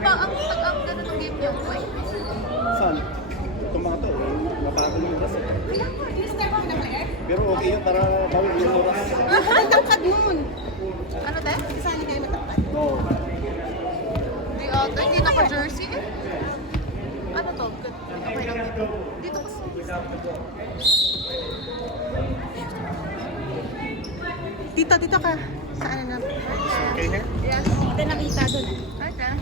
ba ang ganda ng game niyo? Saan? Itong mga to, matagal yung oras eh. Pero okay yun para bawin yung oras. Ang tangkad nun. Ano te? Saan kayo matangkad? Oo. Hindi ata, hindi naka-jersey eh. Ano to? Okay lang dito. Dito kasi. Dito ka. Saan na? Okay na? Yes. Ito nakita doon. Okay.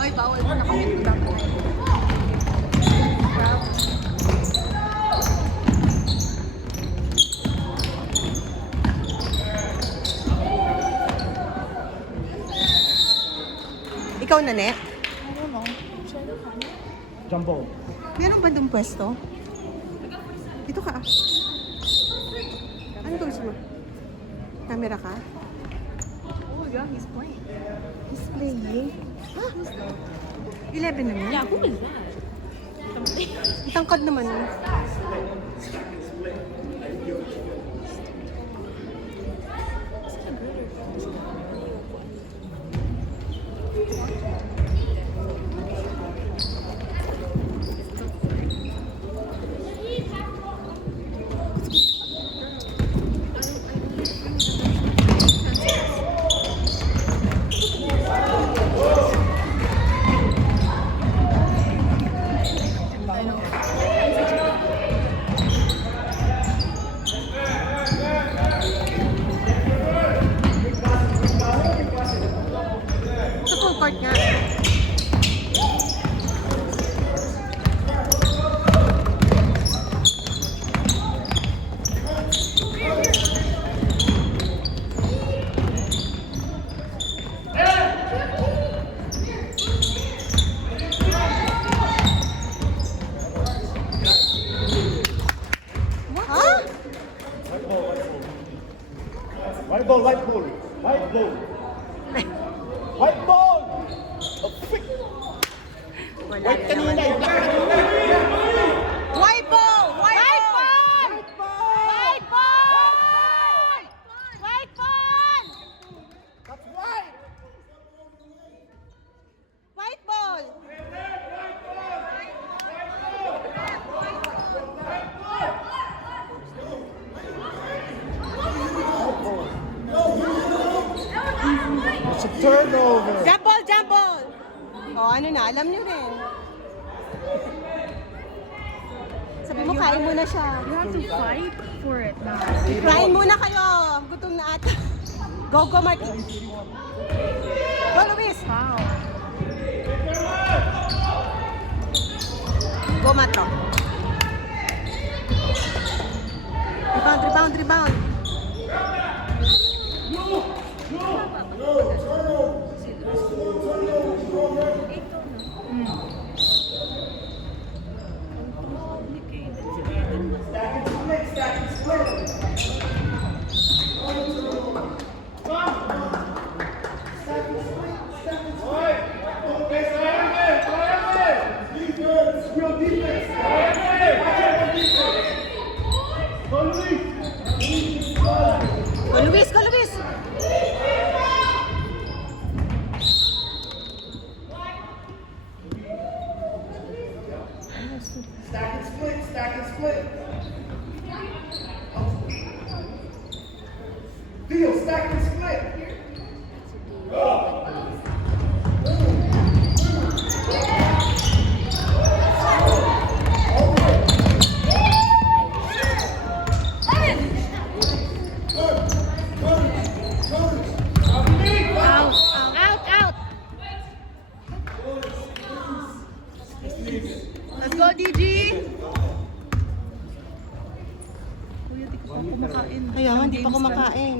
Ay, bawal mo. Nakamit mo dapat. Ikaw na, Nek? Jumbo. Meron ba doon pwesto? Dito ka. Ano gusto mo? Camera ka? Oh yeah, he's playing. He's playing. Ah, 11 naman? Yeah, who is that? Ang tangkad naman. Sa full court nga. Ha? White ball, white ball. White ball. White ball! Wala White na kanina, naman. black kanina. White ball! White ball! White ball! White ball! That's white! White ball! It's a turnover. Jump ball! Jump ball! O, ano na? Alam niyo rin. Sabi mo, kain muna siya. You have to fight for it now. Kain muna kayo. Gutom na ata. Go, go, Marky. Go, Luis. Wow. Go, Matro. Rebound, rebound, rebound. Go, Luis, go, Luis. Stack and split, stack and split. Deal, stack and split. Out, out. Let's go, DG. Kuya, di ka pa kumakain. Kaya nga, hindi pa kumakain.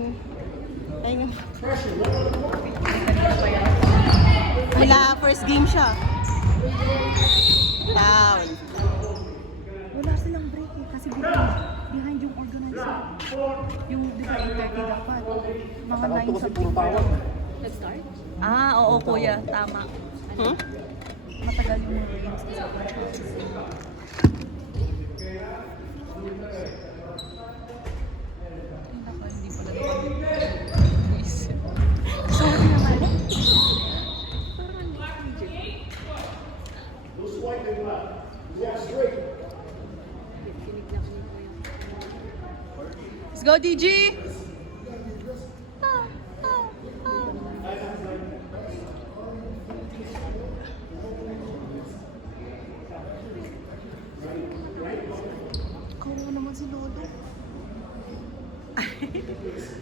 Ay nga. Wala, first game siya. Down. Wala silang break eh, kasi behind yung organizer. Yung di ba 8:30 dapat. Mga 9 sa Nag-start? Ah, oo kuya, tama. Hmm? Matagal yung games kasi. go, DG! Kawawa naman si Lolo.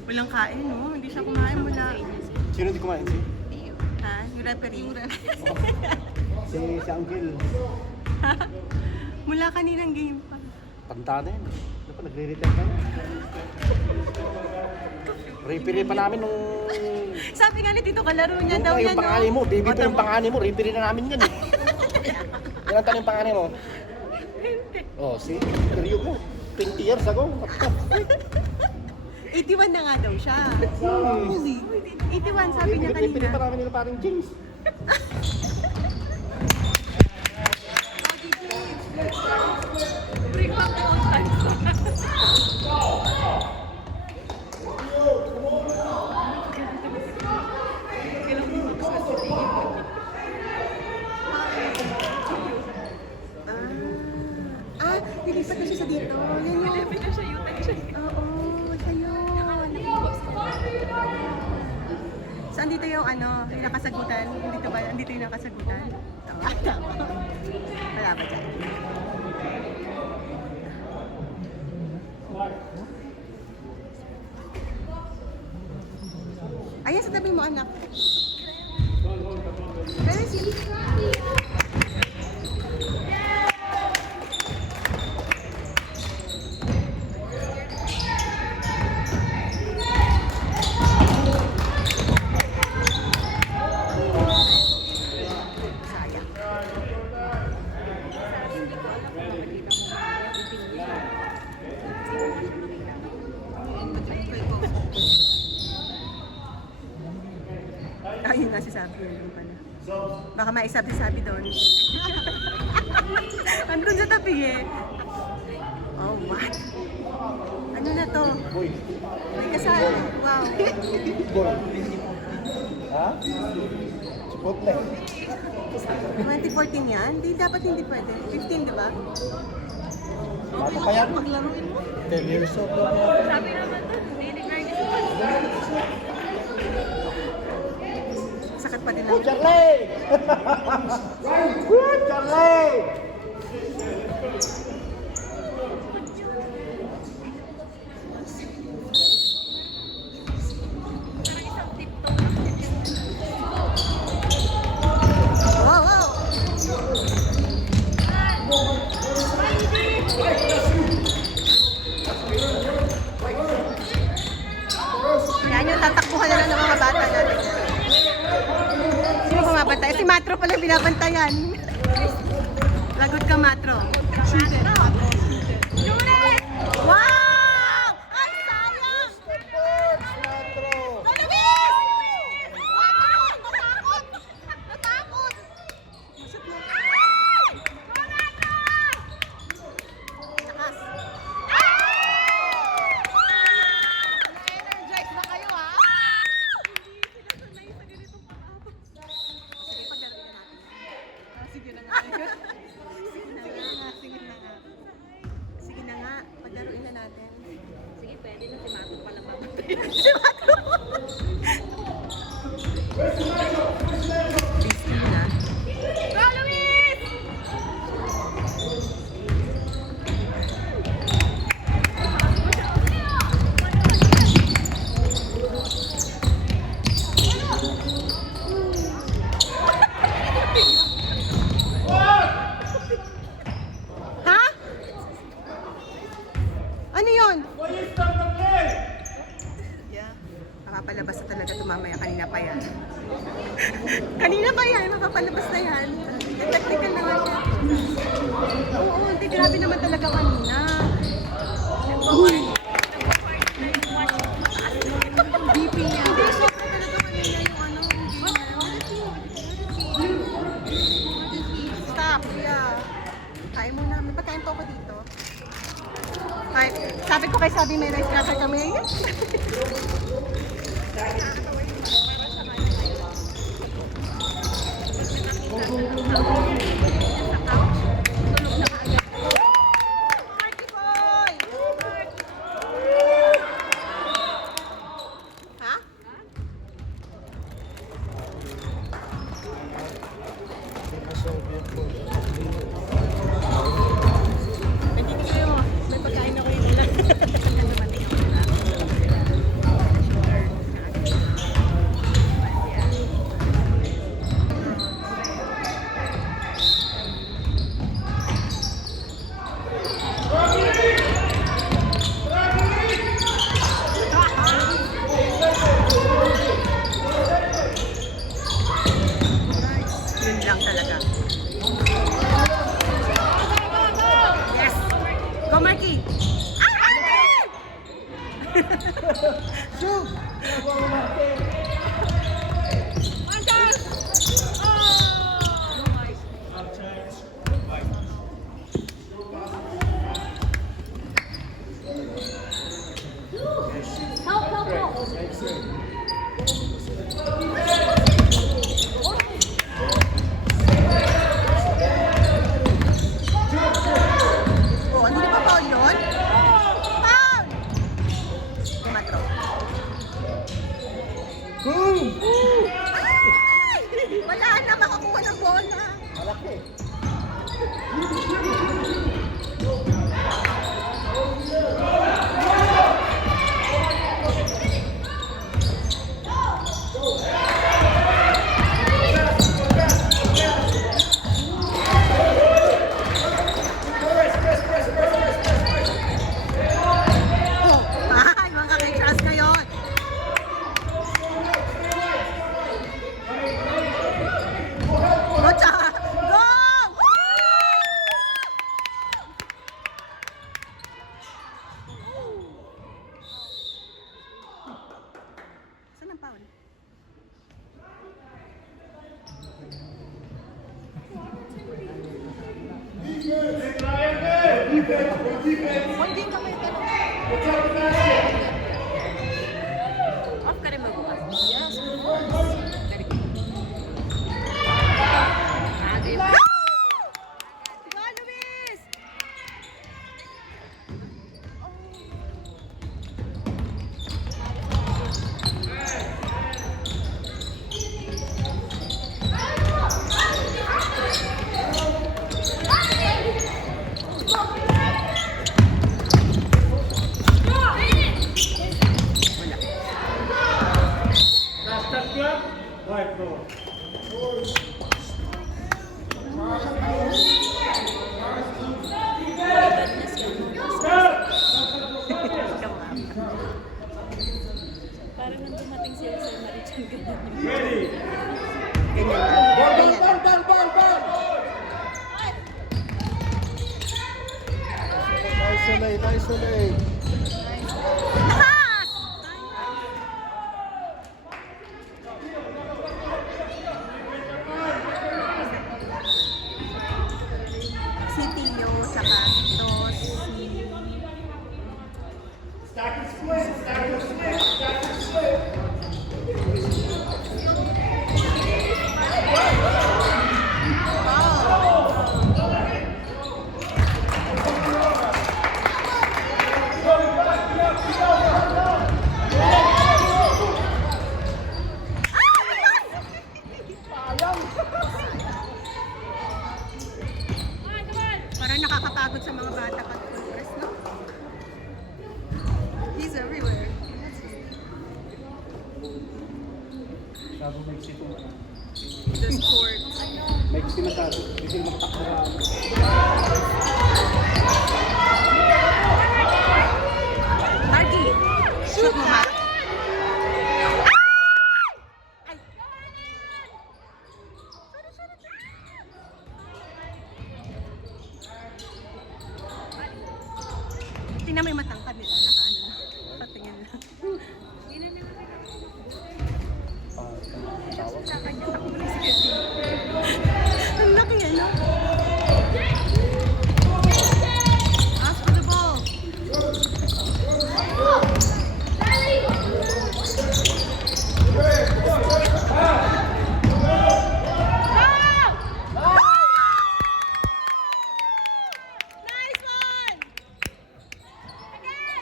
Walang kain, no? Hindi siya kumain mula. Sino hindi kumain? Si? Ha? Yung referee. Si Uncle. Mula kaninang game pa. Tanda na yun. Ano pa, nagre-retire ka? Referee pa namin nung... Sabi nga ni Tito, kalaro niya Nung daw yung yan, no? pangalan mo, baby pa yung pangalan mo, referee na namin yan eh. Yan ang tanong pangalan mo. Oh, si Rio mo. 20 years ago. 81 na nga daw siya. Holy. 81, sabi niya Referee pa kanina. namin nila parang James. Bring back the old times. Nilipat na siya sa dito. Yan yung... Nilipit na siya, yutan siya. Oo, siya yun. So, andito yung ano, yung nakasagutan. Andito ba? Andito yung nakasagutan. Tama. Tama. Wala ba dyan? Ayan, sa tabi mo, anak. Pero si... Ayun nga si Sabi, yun pala. Baka maisab si Sabi doon. Andun sa tabi eh. Oh, what? Ano na to? Boy. May kasal. Wow. Boy. Ha? Chipotle. 2014 yan? Di, dapat hindi pwede. 15, di ba? Bata pa yan. Paglaruin mo. 10 years old. Sabi naman to, hindi sakat pa din Oh, lang. Charlie! Good, Charlie! Wow, wow! Yan yung tatakbuhan na lang ng mga bata natin. Sino bumabantay? Si Matro pala binabantayan. Lagot ka, Matro. Wow! Ay, sayang! Luis! Natakot! Natakot! Ay! Lakas. Na-energize na kayo, ha? Sige na nga. Sige na nga. Sige na nga. Paglaruin na natin. Sige, pwede na si Mato pala babantay. Si Mato! Busy na. Go, Luis! Ha? Ano yun? Yeah. Makapalabas na talaga ito mamaya. Kanina pa yan. Kanina pa yan. Makapalabas na yan. Technical naman siya. Oo, hindi. Grabe naman talaga kanina. BP niya. Hindi, sobrang talaga kanina yung ano. Stop. Yeah. Kain muna. May pagkain po ako dito. Ay, sabi ko kay Sabi may rice cracker kami ngayon. Party boy! Shoot! Oh, hindi ba foul yun? Foul! Kumatro. Boom! Ay! Wala na makakuha ng bola. Malaki. Ay, mga may chance ngayon. Gocha! Go! Saan ang foul? Holding ka may tanong. Off ka rin magbukas. Yes, of course. Very good. Agay pa. Go, Luis! Parang nang dumating sila sa Marichan ganyan. Ganyan lang. Ball, Ganyan ball, lang. ball, ball, ball! Nice ulay, nice ulay. Lakas! Si Tio, saka ito si... Parang nakakapagod sa mga bata pag full press, no? He's everywhere. Sabi may sito. The sport. May sinasabi. Hindi magtakbo na. Marky, shoot mo, Mark. Ay! Tingnan mo yung matangkad nila. Nakaano na. Patingin lang. Ang laki yan, no? Ask for the ball. Nice one! Again!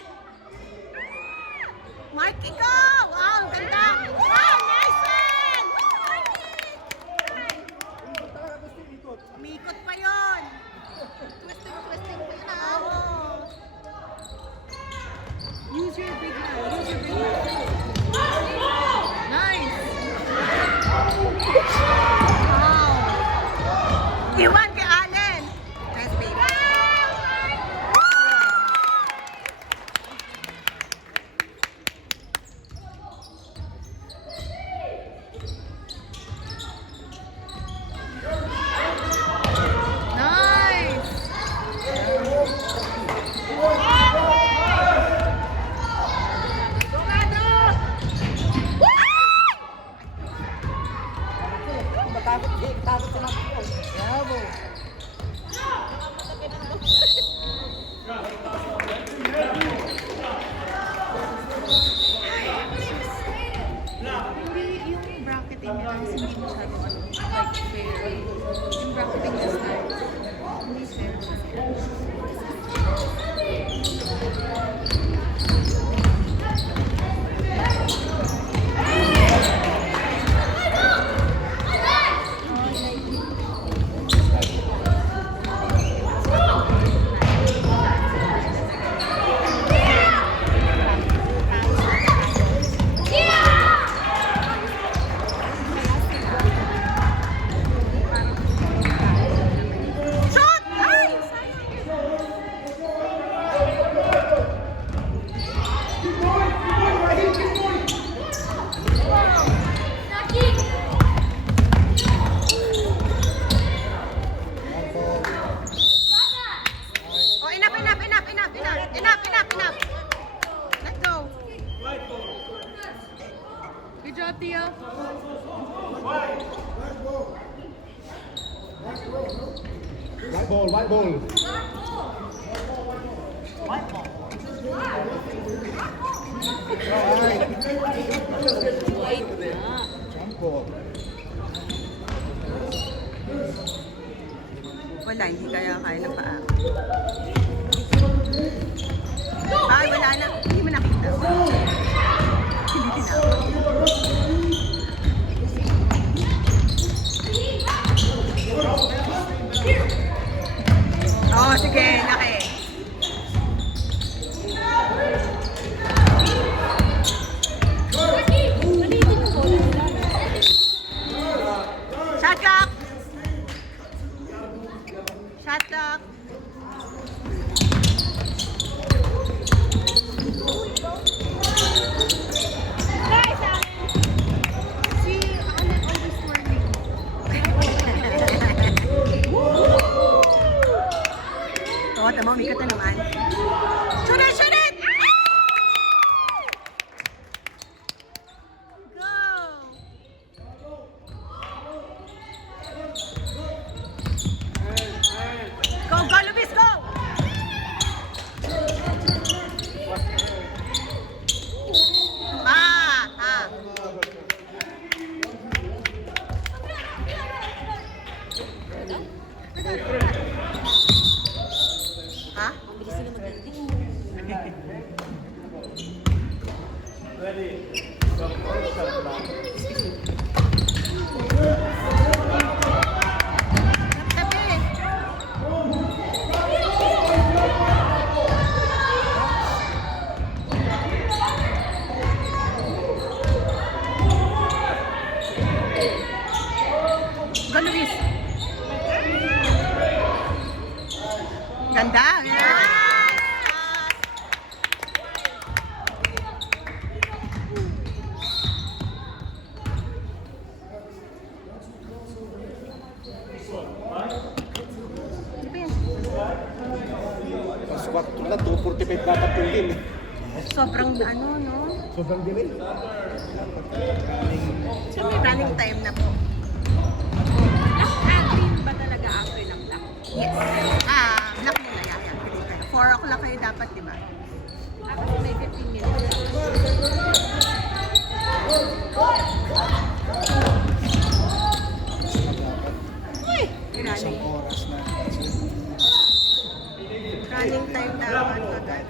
Enough. Let go. Good job, Tia. White ball, white ball. Jump ball. Wala, hindi kaya kaya ng paa. Ay, wala na. Hindi mo nakita. Hindi tinawag. Oh, sige, laki. Shot clock! Shot clock! Oo, tama, umikat na naman. Shoot it! Shoot it! Go! Go, go, Luis, go! Ah! Ha? Bilis sila mag-landing. Tabi! Go, Luis! Ganda! Yes! Mas 4 na, 2:45 dapat yung game. Sobrang ano, no? Sobrang dilim. Running time na po. Green ba talaga after ng black? Yes. Black muna yata. 4 o'clock kayo dapat, di ba? Kasi may 15 minutes. Running, Oras na. running time dapat agad.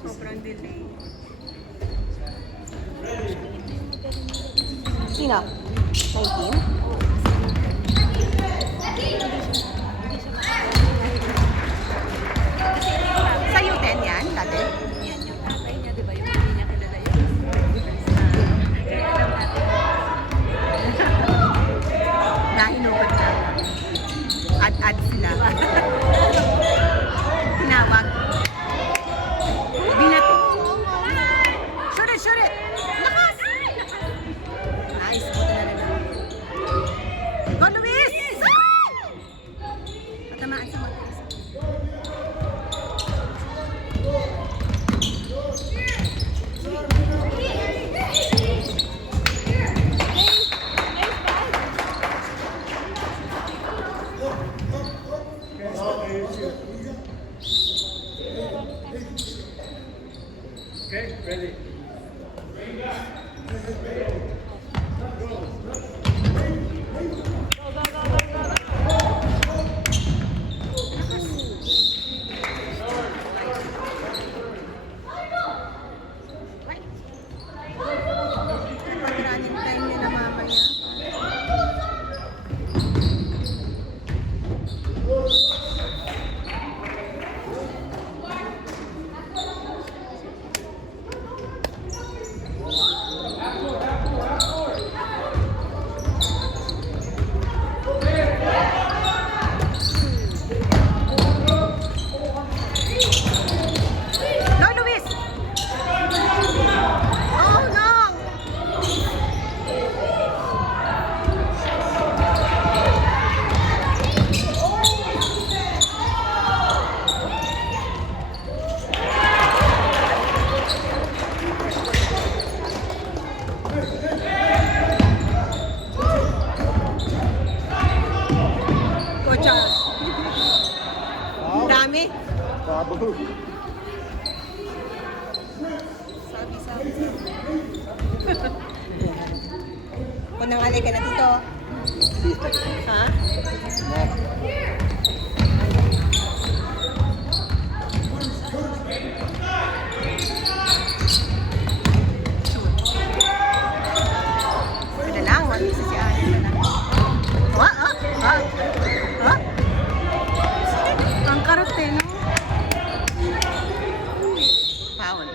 Sobrang delay. Sino? 19? Sa U10 yan, dati? Yan yung tatay niya, di ba? Yung hindi niya kilala yun. Kaya alam natin. Nahinubat na. Ad-ad sila. Tinawag. Binato. Shoot it, shoot it! Lakas! Nice po talaga. Go, Luis! Patamaan sa mga. Okay, ready. Running time nila mamaya. kami. Babaw. Sabi. Unang alay ka na dito. Ha? Sige na lang, wala si Ate na lang. Ha? Ang karot eh, no? Foul.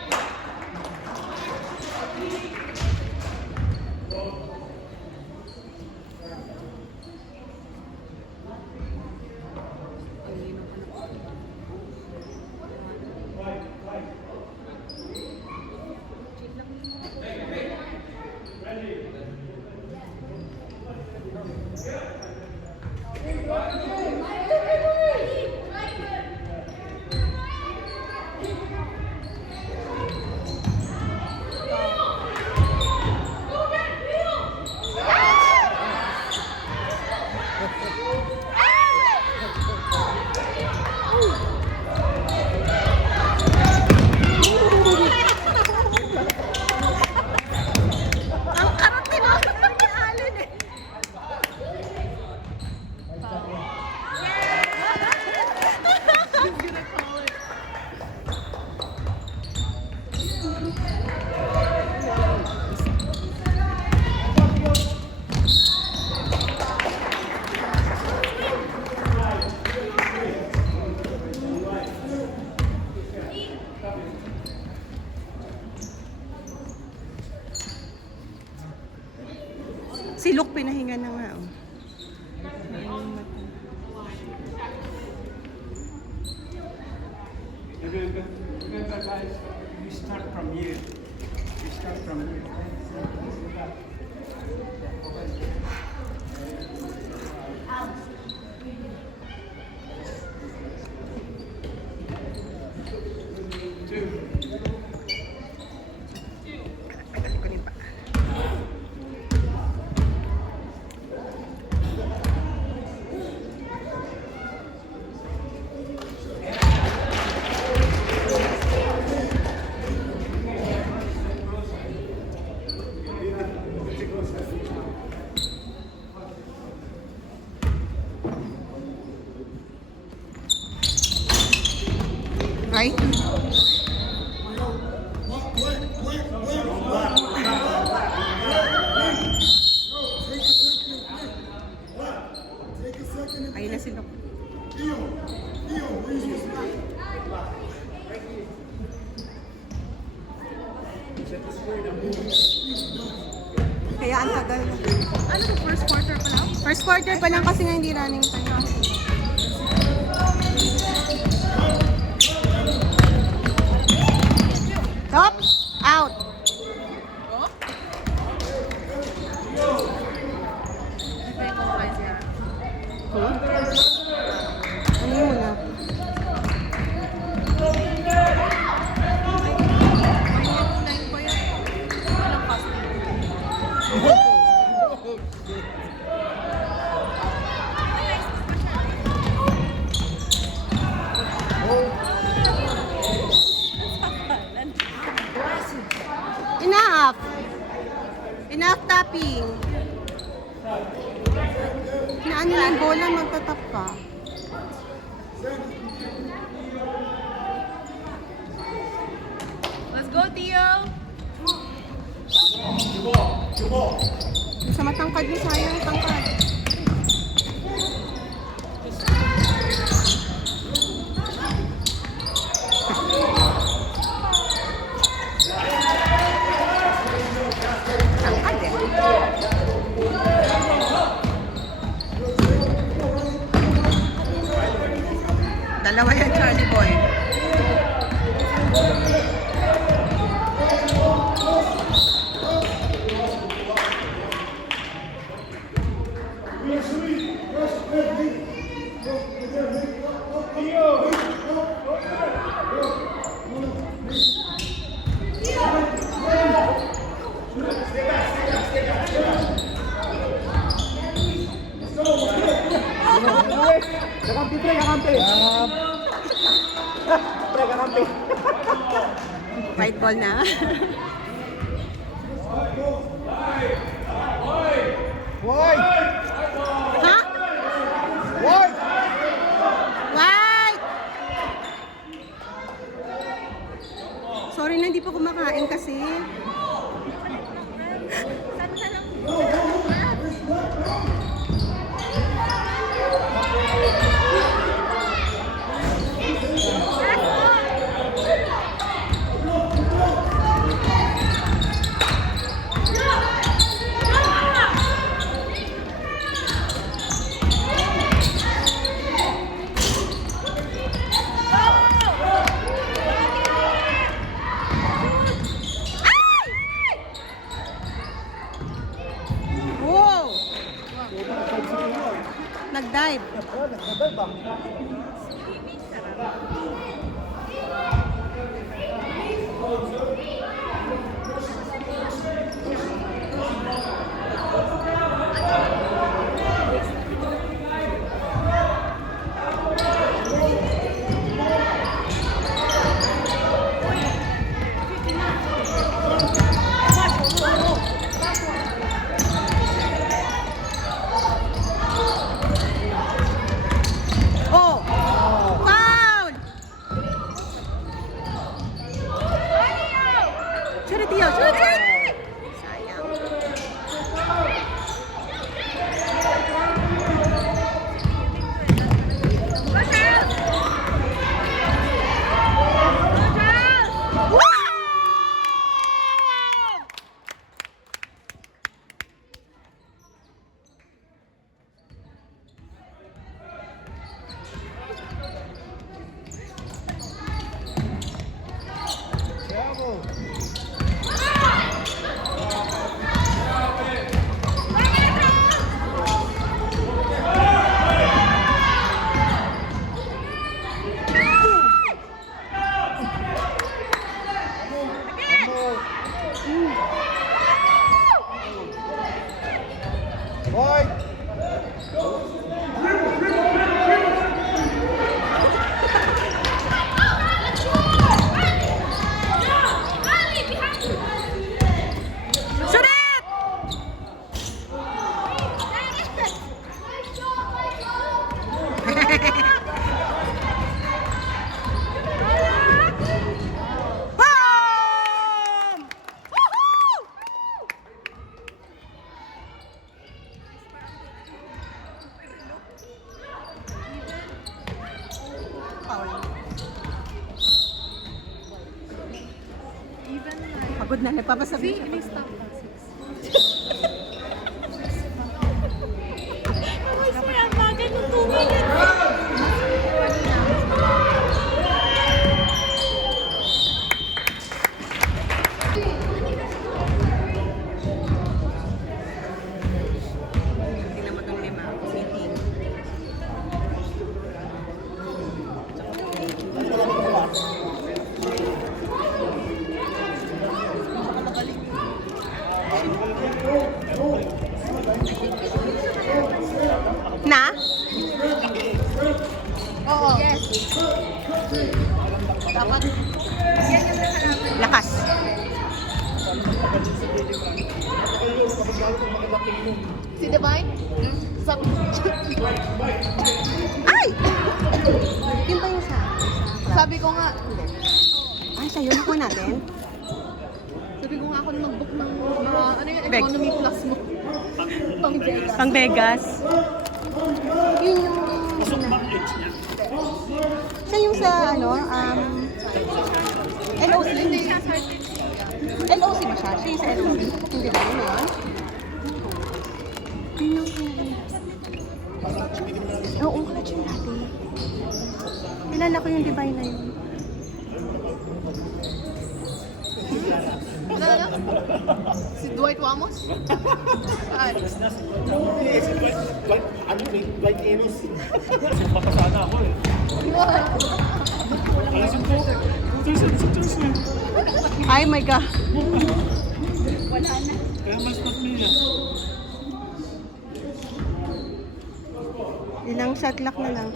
Ang karot eh, no? Alin eh. Si Luke pinahinga na nga, oh. Remember guys, we start from here. We start from here. Tagalin ko rin pa. Ay. Ayun na sila. Kaya ang tagal na. Ano to, first quarter pa lang? First quarter pa lang kasi nga hindi running time. Top! Out! Ano yun na? Enough! Enough tapping! Na ano lang, bola magtatap ka. Let's go, Tio! Sa matangkad mo, sayang tangkad. Tangkad eh. Dalawa yan, Charlie Boy. Kakampi pre, kakampi. Pre-kakampi. White ball na. Boy! Ha? Boy! White! Sorry na, hindi pa kumakain kasi. Wow! Nag-dive. Nagdadal ba? Oh! Foul! Shoot, Tio! Shoot! Sayang. Bravo! Boy! Shoot it! Boom! Woohoo! Foul. Pagod na, nagpapasabi siya. Tingnan mo itong lima. Sitting. Na? Oo. Yes. Dapat. Lakas. Si Divine? Ay! Yun ba yung sa? Sabi ko nga, Ay, sa'yo na po natin. sabi ko nga ako na mag-book ng mga, ano yung Beg. economy plus mo. Pang Vegas. Pang Vegas. Yun yung... Siya yung sa, ano, LOC. LOC ba siya? Siya yung sa LOC? Hindi ba yun, yun? Yun yung... Oo, clutch yung dati. Kilala ko yung Divine na yun. Ano? Si Dwight Ramos? Ay, Dwight Enos. Papasana ako eh. Ay, my God. Kaya mas pamilya. Ilang shot lock na lang.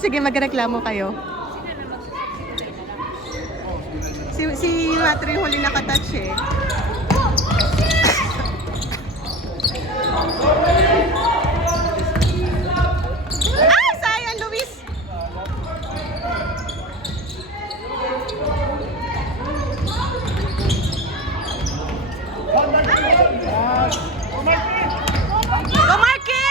Sige, magreklamo kayo. Si Matro yung huli nakatouch eh. Ay, sayang, Luis! Go, Marky!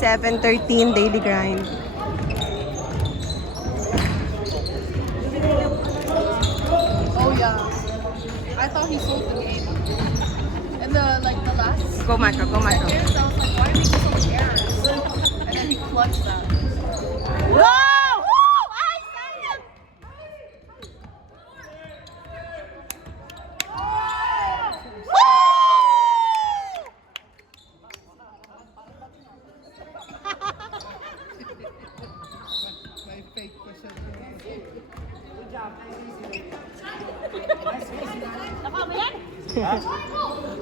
$37.13 daily grind. Oh yeah. I thought he sold the game. And the last Go, Matro, go, Matro. seconds, I was like, why are we so errors? And then he clutched that. Go! Woo! Ay, sayang! Woo!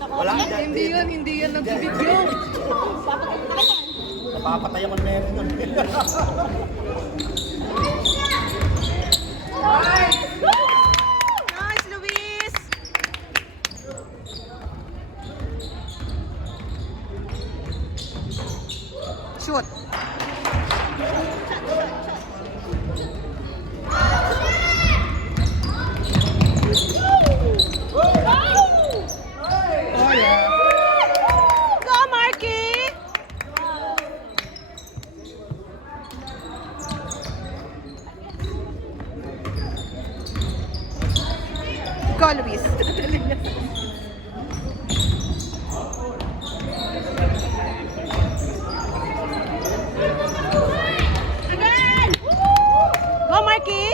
Wala. Hindi yan nagbibidyo. Napapatay ang meron yun. Nice, Luis! Shoot! Go, Marky! Go, Luis! Go, Marky!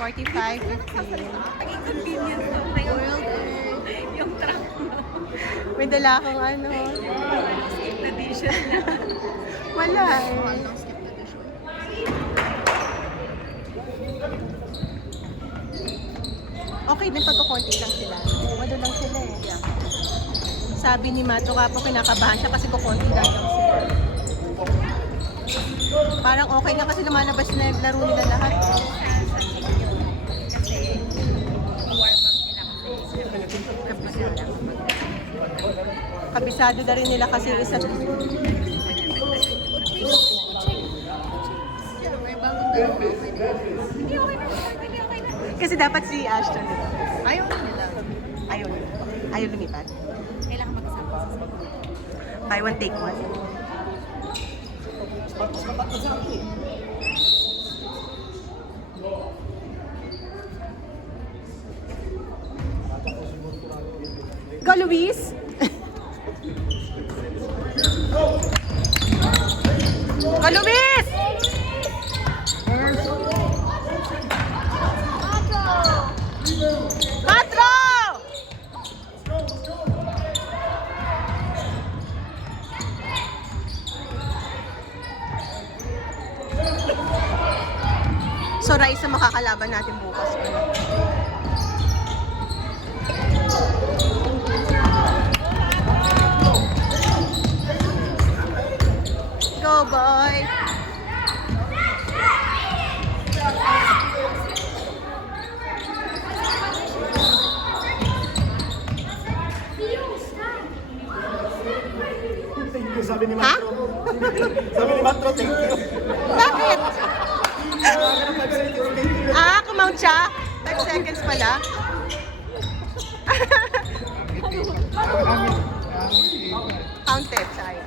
$45.15. Inconvenience ng may oil yung truck mo. May dala akong ano. Skip na dishes na. Wala eh. Skip na dishes. Okay din pagkukunti lang sila. Walo lang sila eh. Sabi ni Mato ka po kinakabahan siya kasi kukunti lang sila. Parang okay na kasi lumalabas na yung laro nila lahat. Kabisado na rin nila kasi isa. Kasi dapat si Ashton nila. Ayaw na nila. Ayaw lumipat. Kailangan magkasama sa Buy one, take one. Go, Luis! Go, Luis! Patro! So, Rice ang makakalaban natin bukas. Go, boy! Thank you, sabi ni Ha? Matro. Sabi ni Matro, thank you. Bakit? Kumount siya? 5 seconds pala? Counted, sayang.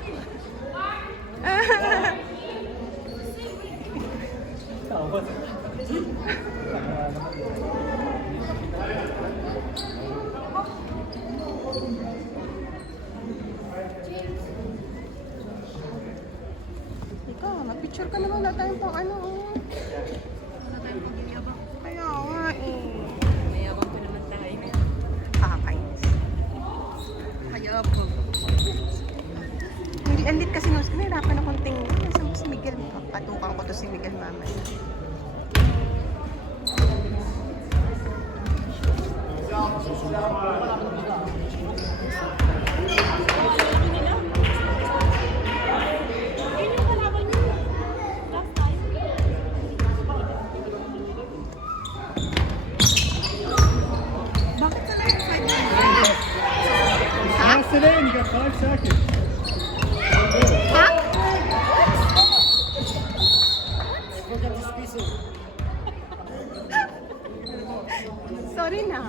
Ikaw, mag-picture ka naman. Wala tayong pang ano. Wala tayong pagyayabang. Kaya nga eh. Mayabang pa naman tayo. Kakainis. Mayabang. Hindi, ang lit kasi nung nahirapan akong tingin. Nasaan ba si Miguel? Patukan ko to si Miguel mamaya. Bakit ka na-excite? Pass it in, you got 5 seconds. Sorry na.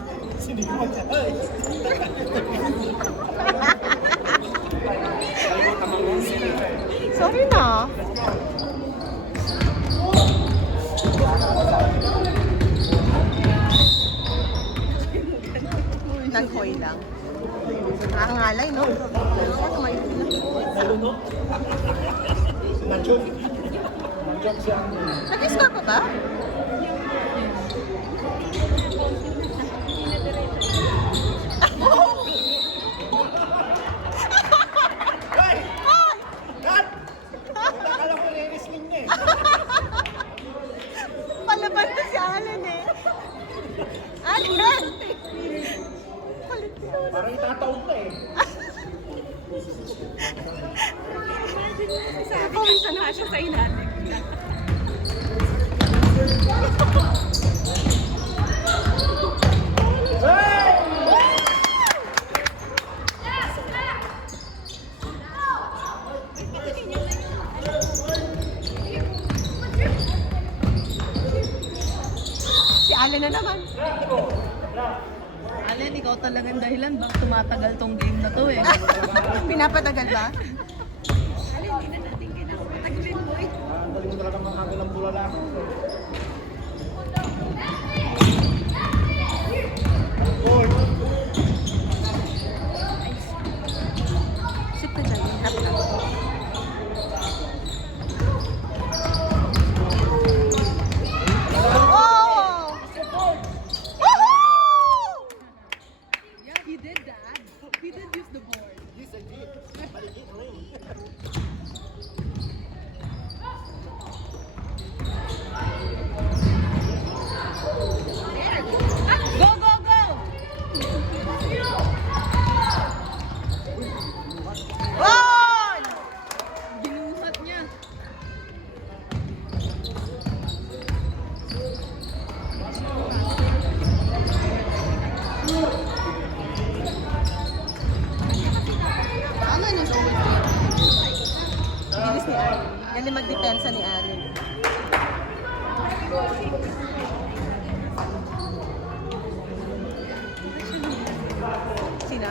Sorry na. Nag-hoy lang. Nakakangalay, no? Ano may nag-score pa ba? Hey! Kat! Akala ko re-wrestling niya eh. Palaban to si Alan eh. Alan! Kulit yun. Parang itataon na eh. Pawisan na siya sa ilalim. Si Alan na naman. Allen, ikaw talagang dahilan bakit tumatagal tong game na to eh. Pinapatagal ba? Allen, hindi na natin kailangan patagalin mo eh. Ang galing mo talaga makakagal ng bulala. Shoot ka dyan. Tap na. Oh! Woo! Yeah, he did that. He did use the board. Yes, I did. Paligid mo yun. Go, go, go! Goal! Ginusat niya. Tama ni Zoe. Bilis ni Allen. Galing magdepensa ni Allen. Sina?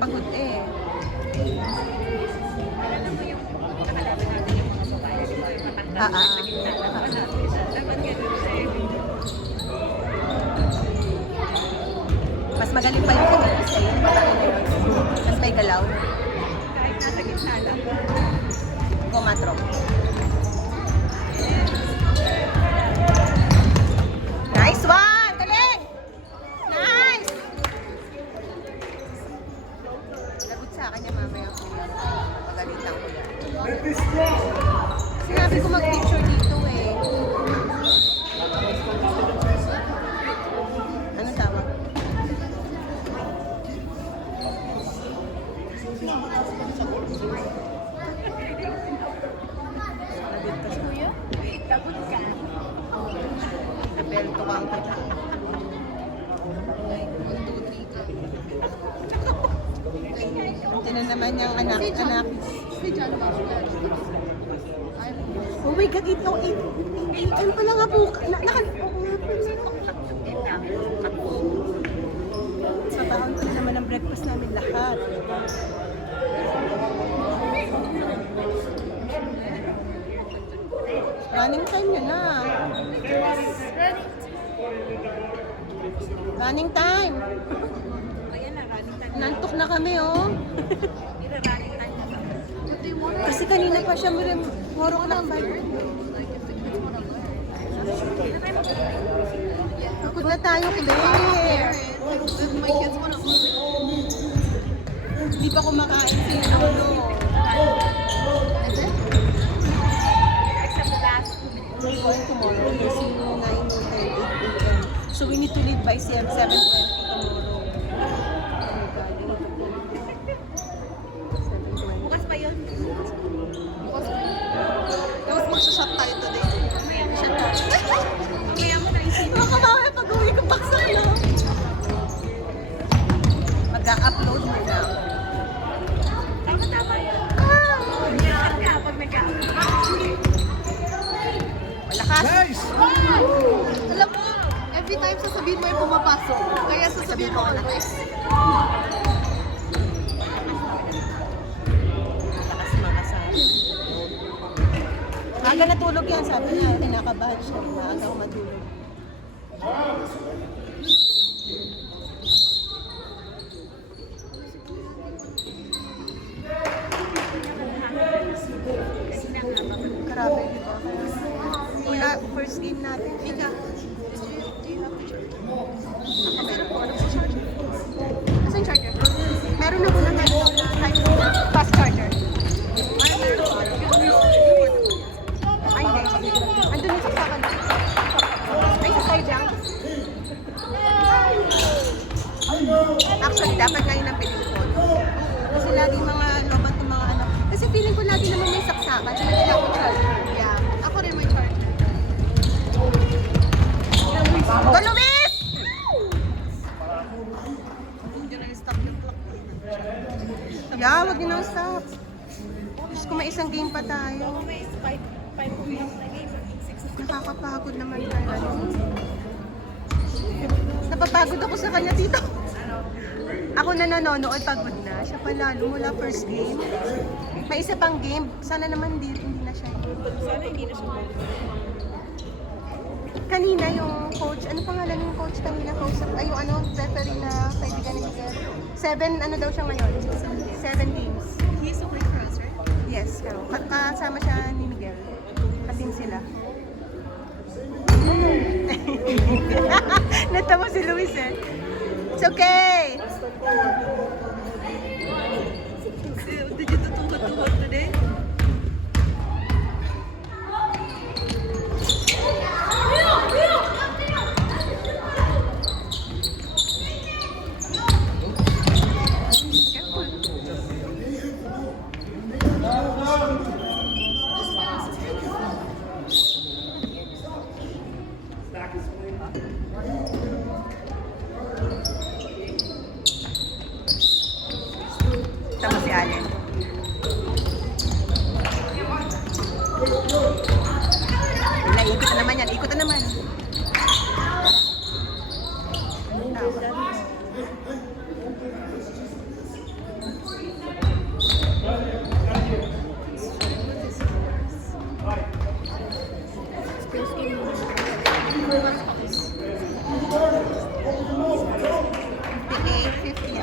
Pagod eh. Mas magaling pa yung kanina sa'yo. Mas may galaw. Kahit nasa gitna lang. Kumatro. Nice one! Galing! Nice! Lagot sa akin yung mamaya ko yan. Pagalitan ko yan. Let this drop. Sinabi ko mag-picture dito eh. Ano tawag? Kuya, lagot ka. Napelto ka ang kita. Tinan naman yung anak. Si John Oh my God, 8 AM pala nga po. Sa taon ko na naman ang breakfast namin lahat. Running time yun na. Running time. Nantok na kami, oh. Kasi kanina pa siya morong lakbay. Pagod na tayo, Claire. Hindi pa kumakain si Lolo. We're going tomorrow kasi 9 or 8 a.m. So we need to leave by 7:20 tomorrow. Bukas pa yun. Tapos magsashop tayo today. Shop tayo. Mamaya mo na isip. Makakabawi pag-uwi ko back sa'yo. Mag-upload mo na. Tama yun. Meron ka pag Malakas. Nice! Alam mo, every time sasabihin mo yung pumapasok. Kaya sasabihin mo malakas. Malakas mga sabi. Aga natulog yan, sabi niya. Kinakabahan siya. Maaga ako matulog. Grabe, di ba? Wala, first game natin. Mika, do you have a charger? Meron po. Ano sa charger? Asan yung charger? Meron ako na fast charger. Ay, meron po. Ay, hindi. Andun yung saksakan. Ay, sa side lang. Actually, dapat ngayon ang pinipon. Kasi lagi mga lobat ng mga anak. Kasi feeling ko lagi naman may saksakan. So, may ako charger. Yeah. Ako rin may charger. Go, Luis! Hindi na i-stop yung clock. Yeah, wag yun ang stop. Diyos ko, may isang game pa tayo. Nakakapagod naman tayo. Napapagod ako sa kanya dito. Ako na nanonood, pagod na. Siya pala, mula first game. May isa pang game. Sana naman hindi na siya. Sana hindi na siya. Kanina yung coach, ano pangalan yung coach kanina? Coach, ay yung ano, referee na kaibigan ni Miguel. 7, ano daw siya ngayon? 7 games. He's a great cross, right? Yes, pero kasama siya ni Miguel. Kating sila. Natawa si Luis eh. It's okay! Did you tutungkot-tungkot today? Tama si Allen. Wala, ikot na naman yan. Ikot na naman.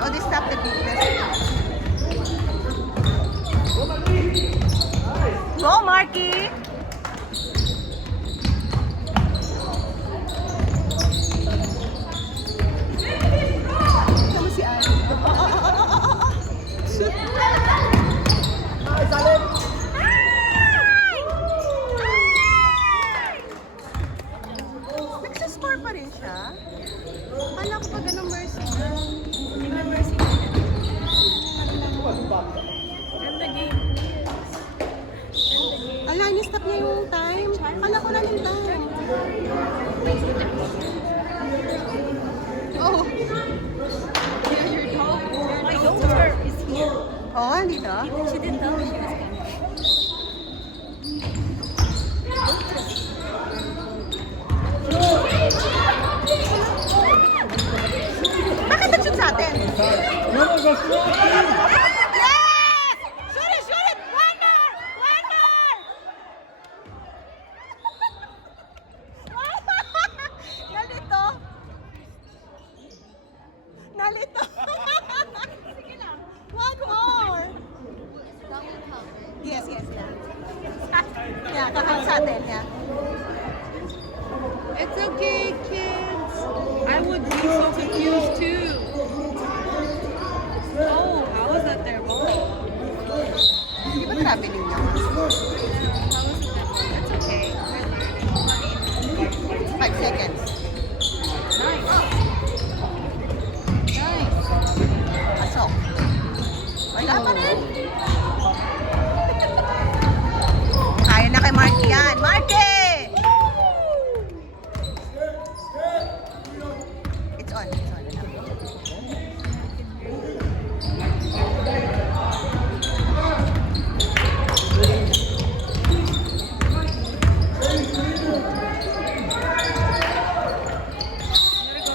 Oh, they stopped the business. Go, Marky! Tama si Ari. Shoot! Nagsascore pa rin siya? Kala ko pa ganun mercy na. Hindi na mercy. And the game. Ala, ni-stop niya yung time. Kala ko lang yung time. Oh. Your dog. My daughter is here. Oh, dito? She didn't tell me she was coming. Bakit nag-shoot sa atin? No, go strong. Yes! Shoot it! Shoot it! One more! One more! seconds. Nice. Nice. Pasok. Wala pa rin. Kaya na kay Marky yan. Marky! It's on. It's on.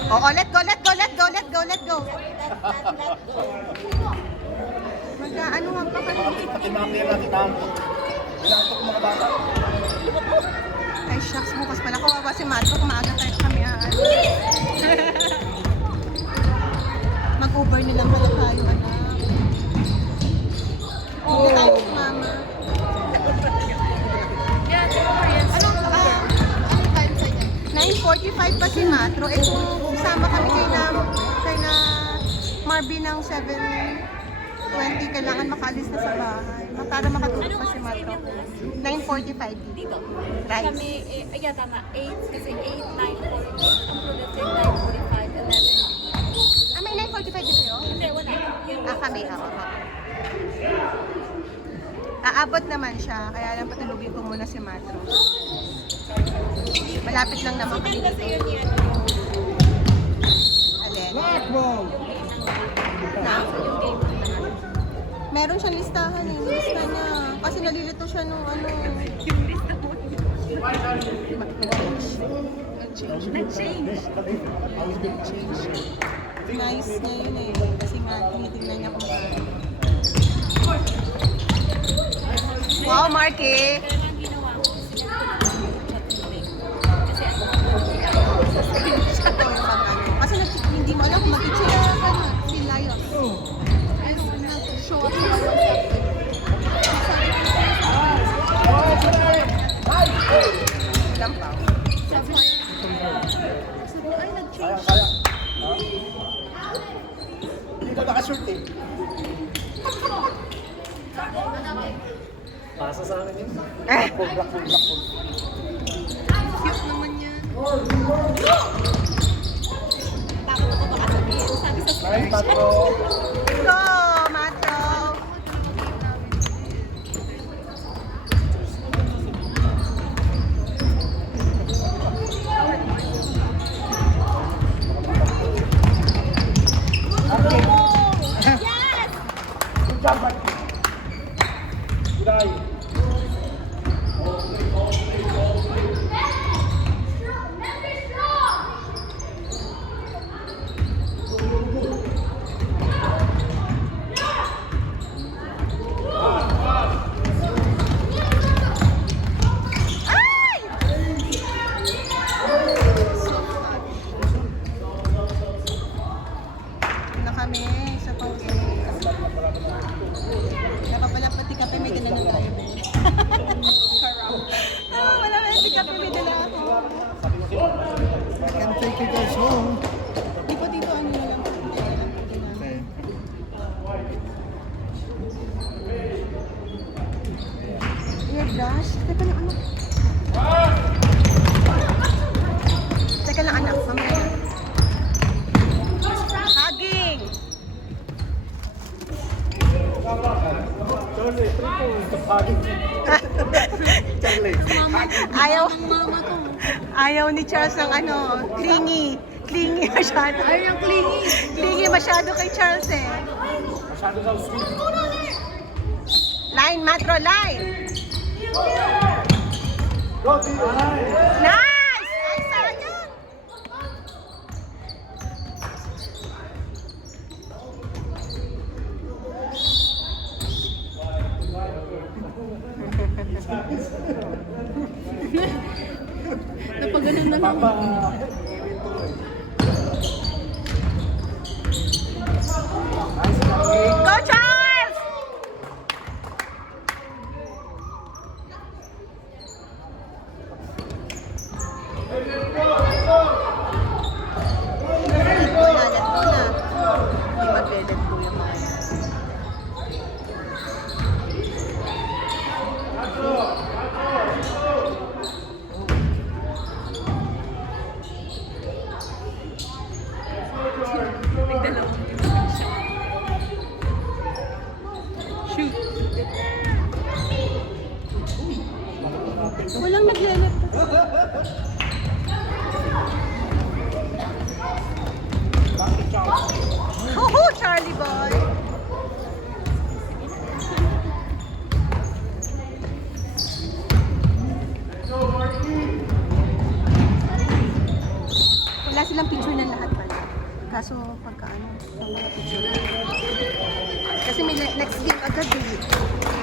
Oo, let go, let go, let go, let go, let go. Ano nga pa kayo? Pati mga player natin na inaantok mga bata. Ay, shucks, bukas pala kawawa si Mato. Kumaaga tayo kami. Mag-Uber na lang pala tayo, anak. Hindi tayo si Mama. Anong time sa inyo? 9:45 pa si Matro. Eh kung sama kami kay na Marvin ng 7:20, kailangan makaalis na sa bahay. Para makatulog pa si Matro. 9:45 dito. Right. Kami, yeah, tama. 8, kasi 8, 9, 4, 8, ang prolific, 9:45, 11. Ah, may 9:45 dito yun? Hindi, wala. Kami, ako. Aabot naman siya, kaya lang patulugin ko muna si Matro. Malapit lang naman kami dito. Alin? Na? Meron siyang listahan eh, lista niya. Kasi nalilito siya nung ano. Yung lista mo. Nag-change. Nice niya yun eh. Kasi nga, tinitignan niya kung ano. Wow, Marky! Kaya nga ginawa ko, Siya daw yung pag-ano. Kasi hindi mo alam kung mag-cheer ka na. Si Lion. Ano, show up sa WhatsApp. Lampaw. ay, nag-change. Kaya. Hindi ka nakashirt eh. Pasa sa amin yun. Black. Cute naman yan. Takot ko baka sabihin. Sabi sa Ay, Patro. Go, Matro! Good job, Mike. Good eye. Na kami sa pang-game. Nakapalapati kape, may dala na tayo. Wala may kape, may dala ako. Can take you guys home. Di pa dito ano na lang. Okay. Your gosh, teka lang anak. Teka lang anak, mamaya na. Hugging! Charlie, triple. Charlie. Ayaw ni Charles ng ano, clingy. Clingy masyado. Ayaw yung clingy. Clingy masyado kay Charles eh. Masyado daw sweet. Line, Matro, line! Go, Tio. Nice! Ay, sayang! Napaganan na lang. Go, Charles! Let go na. Hindi mag-let go yung mga yan. silang picture ng lahat pala. Kaso pagka ano, ng mga picture. Kasi may next game agad eh.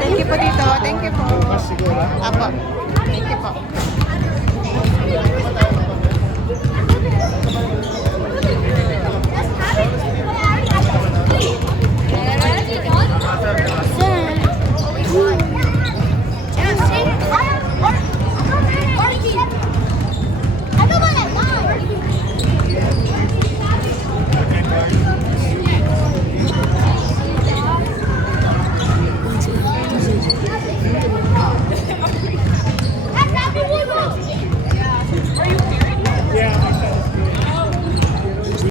Thank you po dito. Thank you po. Apo. Thank you po.